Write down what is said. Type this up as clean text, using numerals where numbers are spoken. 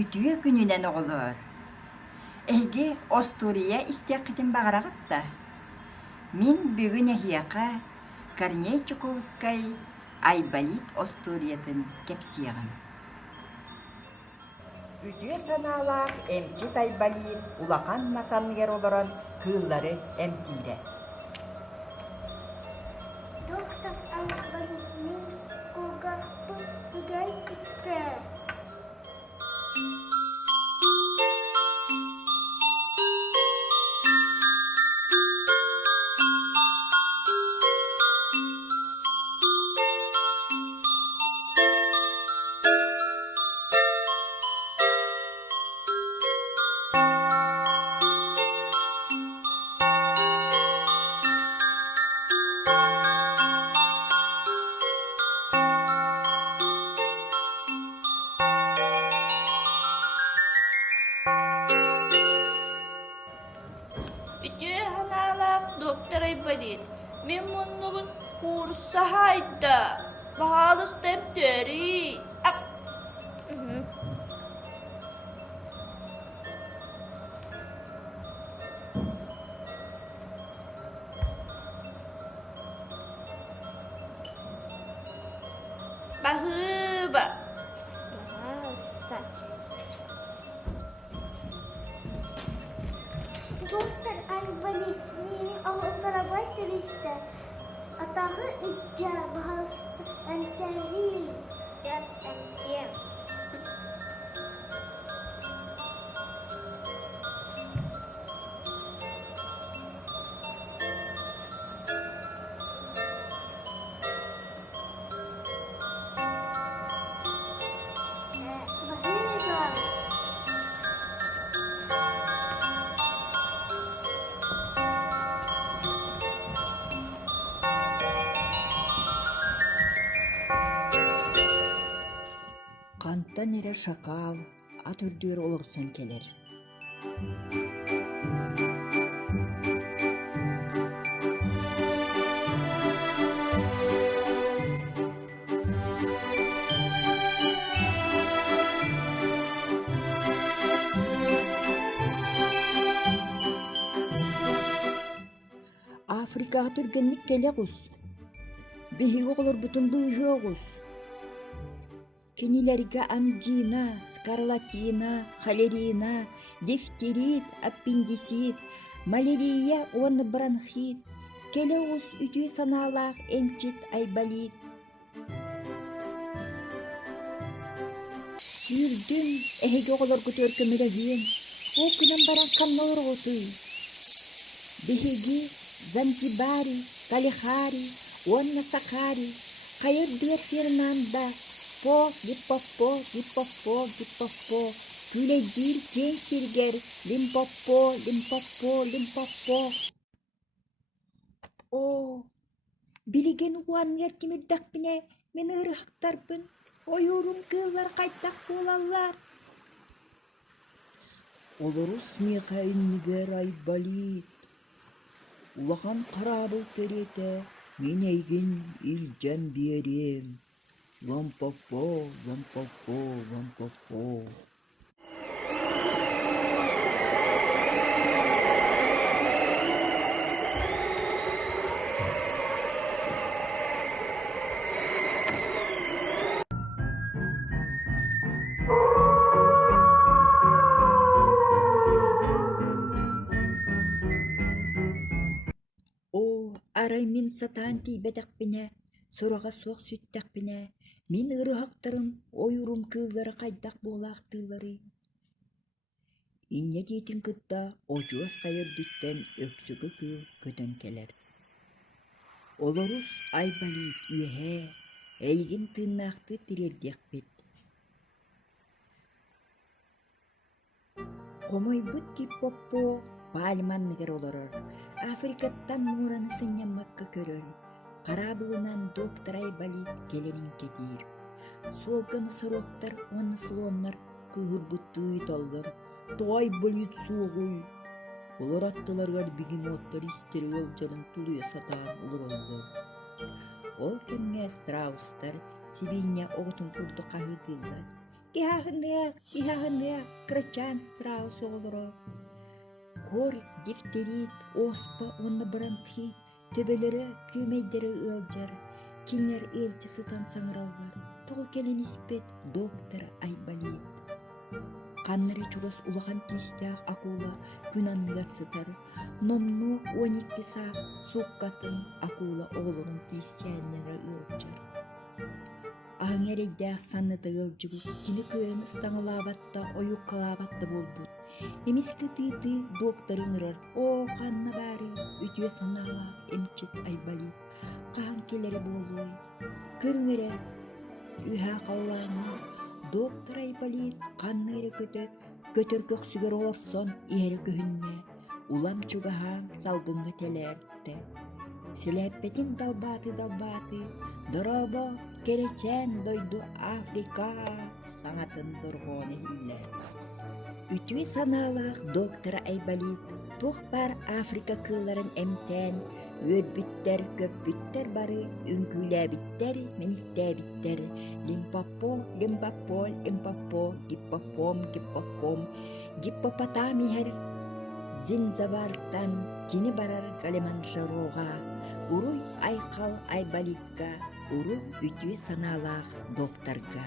Ütüye gününen oğulur. Ege Osturия истекитин бағарағытта. Min бүгін ehияқа Корней Чуковскай Айболит Остуриятын кепсияғын. Ütüye саналақ Эмчит Айболит улақан масамнығер олырын кыллары әмкейді. Доктор Айболитнің қолғақты дегей күтті. Ütüye hanalak doktor Aybalit. Men munnugun kursa hayda. Bahalız temteri. Bahıba. Доктор Айболитнің ауызарабай тірісті. Атағы үтті бағалысты әнтәрі. Сәп әнтем. Bahıба. Қанттан ере шақал, ат үрдер олырсын келер. Afrikaға түргенlik келе құс. Бейгі олыр бұтын бұйғы құс. Кенилерге ангина, скарлатина, холерина, дифтерит, аппендицит, малярия, оны бронхит. Келе ұс үтүй саналақ Эмчит Айболит. Сүйірдін әйге олар күтер көміреген. О күнен баран қаннауыр ғоты. Беги, Занзибари, Калихари, Онна Сахари, Кайырдыр Фернанда, По, Гиппопо, Гиппопо, Гиппопо, Күледир, Кен Сиргер, Лимпопо, Лимпопо, Лимпопо. О, билеген уан ертимиддақпіне, мен ұрықтарпын, ойырым кыллар қайттақ болалар. Олырыс мехайыннігер Айболит. Улахан қарабыл керете, мен әйген илжан берем. Лампопо, лампопо, лампопо. О, арай мен сатан тейбедақпіне, сұраға соқ сүттақпіне, мен ұрығақтарым, ойырым кыллары қайдақ болақтылары. Инне дейтін күтті, ожуас қайырдыттен өксігі кыл көтен келер. Олорус Айболит үйе, әйген тыннақты тірелдек бет. Қомой бұт Гиппопо палманныгер олорор. Африкаттан мураны сынняммакка көрөр. Қарабылынан доктор Айболит келерин кетир. Солганы сороқтар, оны слоннар, күйір бұттуй таллар. Той Айболит суғуй. Олар аттыларғар бігін оттар истері олжалын тулуя сатаан олар олар. Ол кемге страустар, Сибинья оғытын құрды қағыдылар. кихахыныя, крачан страус олоро. Кор, дифтерит, оспа, онны бронхит, төбелері, күймейдері ылжар, кинер ылчысытан саңыралбар. Тоғы келен испет доктор Айболит. Қанныры чурас улахан тистях акула күнанныгат сытар. Номну 12 сақ суққатын акула оғлының тистчәннері ылчар. Аңерейдәк санныты ылжыбыт, кini күйен ыстаңылабатта, ойук қалабатта болбут. Эмискі тыйты докторын ырар, о, қанна бары, үтіе санала, эмчит Айболит. Қахан келері болуй. Көріңері, үхә қауланы, доктор Айболит қанныры көтөр көксүгер оларсон иері көхінне, улам чугахан салгынғы телерді. Силеппетин далбаты, доробо керечен дойду Африка саңатын дұрғоны хиллер. Үтүи саналақ доктор Айболит тоқ бар Африка кылларын эмтен, өдбіттер, көпбіттер бары, үңкүләбіттер, меніктәбіттер, лимпапо, гиппопом, гиппопотамихер, зинзавартан, кини барар галеман жароға, уруй айқал Айболитка, уру үтүи саналақ докторга.